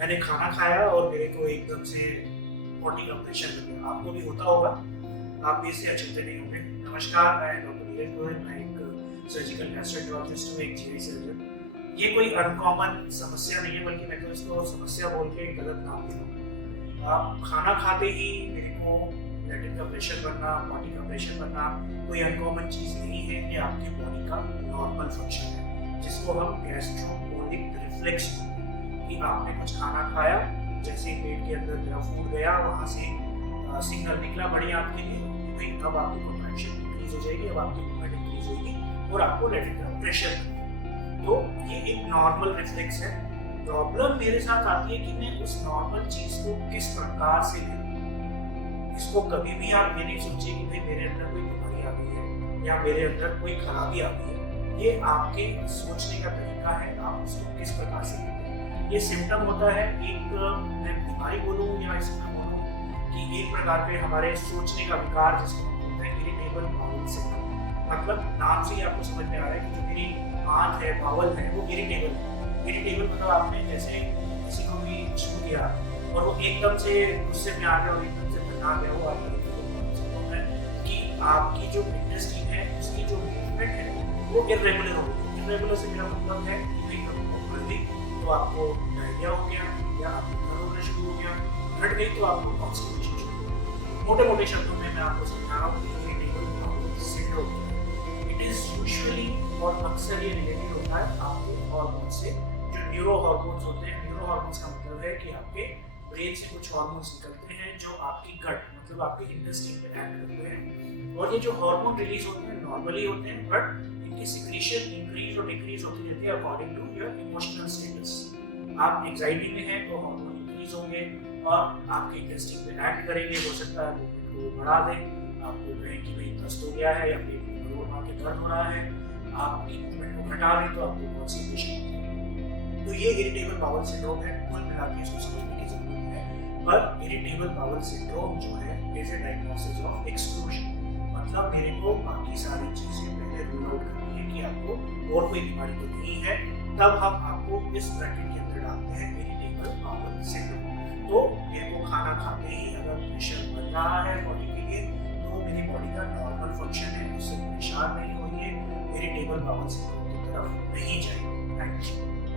मैंने खाना खाया और मेरे को एकदम से बॉडी का प्रेशर लग गया। आपको भी होता होगा, आप भी इससे अचंभे नहीं होंगे। नमस्कार, मैं डॉक्टर नीरज गोयल, मैं एक सर्जिकल गैस्ट्रोएंटरोलॉजिस्ट हूँ, एक जीआई सर्जन। ये कोई अनकॉमन समस्या नहीं है, बल्कि मैं तो इसको समस्या बोल के गलत नाम दे रहा हूँ। आप खाना खाते ही मेरे को लैटिन का प्रेशर बनना, बॉडी का प्रेशर बनना कोई अनकॉमन चीज़ नहीं है। ये आपकी बॉडी का नॉर्मल फंक्शन है, जिसको हम गैस्ट्रोकोलिक रिफ्लेक्स बोलते हैं। कि आपने कुछ खाना खाया, जैसे पेट के अंदर मेरा फूड गया, वहाँ से सिग्नल निकला बढ़िया आपके लिए कि भाई अब आपकी कॉन्ट्रैक्शन इंक्रीज हो जाएगी, अब आपकी मूवमेंट इंक्रीज होगी और आपको लैटिन का प्रेशर बनेगा। तो ये एक नॉर्मल रिफ्लेक्स है। प्रॉब्लम मेरे साथ आती है कि मैं उस नॉर्मल चीज को किस प्रकार से ले। इसको कभी भी आप ये नहीं सोचिए कि भाई मेरे अंदर कोई बीमारी आ गई है या मेरे अंदर कोई खराबी आ गई है। ये आपके सोचने का तरीका है, आप उसको किस प्रकार से लेते हैं। ये सिम्टम होता है, एक मैं बीमारी बोलूँ या इसमें बोलूँ कि एक प्रकार के हमारे सोचने का विकार, जिसको हम बोलते हैं इरिटेबल बाउल सिंड्रोम। मतलब नाम से ही आपको समझ में आ रहा है कि जो मेरी आंत है, बाउल है, वो इरिटेबल है। इरिटेबल मतलब आपने जैसे किसी को भी छू किया और वो एकदम से गुस्से में आ गया और एकदम से तना गया, वो आपका इरिटेबल सिंड्रोम है। कि आपकी जो इंटेस्टाइन है, उसकी जो मूवमेंट है वो इर्रेगुलर हो गई। इर्रेगुलर से मेरा मतलब है कि भाई कभी भूख लग गई तो आपको डायरिया हो गया, या आपको दर्द होना शुरू हो गया, घट गई तो आपको कॉन्स्टिपेशन शुरू हो गया। मोटे मोटे शब्दों में मैं आपको समझा रहा हूँ कि irritable bowel syndrome it is usually और अक्सर ये रिलेटेड होता है आपके हार्मोन से। जो न्यूरो हार्मोन्स होते हैं, न्यूरो हार्मोन्स का मतलब है कि आपके ब्रेन से कुछ हार्मोन्स निकलते हैं जो आपकी गट मतलब आपके इंटेस्टाइन पे एक्ट करते हैं। और ये जो हार्मोन रिलीज होते हैं नॉर्मली होते हैं, बट इनकी सिक्रीशन इंक्रीज और डिक्रीज होती रहती है according to your emotional status. आप एंजाइटी में हैं तो हार्मोन इंक्रीज होंगे और आपके इंटेस्टाइन पे एक्ट करेंगे। हो सकता है मूवमेंट को बढ़ा दें, आपको कहें कि भाई दस्त हो गया है या पेट में मार के दर्द हो रहा है, आपकी मूवमेंट को घटा दें तो आपको कॉन्स्टिपेशन होती है। तो ये इरिटेबल बाउल सिंड्रोम है। कुल मिला के इसको समझने की जरूरत है। पर इरिटेबल बाउल सिंड्रोम जो है is a diagnosis of exclusion. मतलब मेरे को बाकी सारी चीजें पहले रूल आउट करनी है कि आपको और कोई बीमारी तो नहीं है, तब हम आपको इस ब्रैकेट के अंदर डालते हैं इरिटेबल बाउल सिंड्रोम। तो मेरे को खाना खाते ही अगर प्रेशर बन रहा है बॉडी के लिए, तो मेरी बॉडी का नॉर्मल फंक्शन है, उससे परेशान नहीं होइए, इरिटेबल बाउल सिंड्रोम की तरफ नहीं जाइए। Thank you.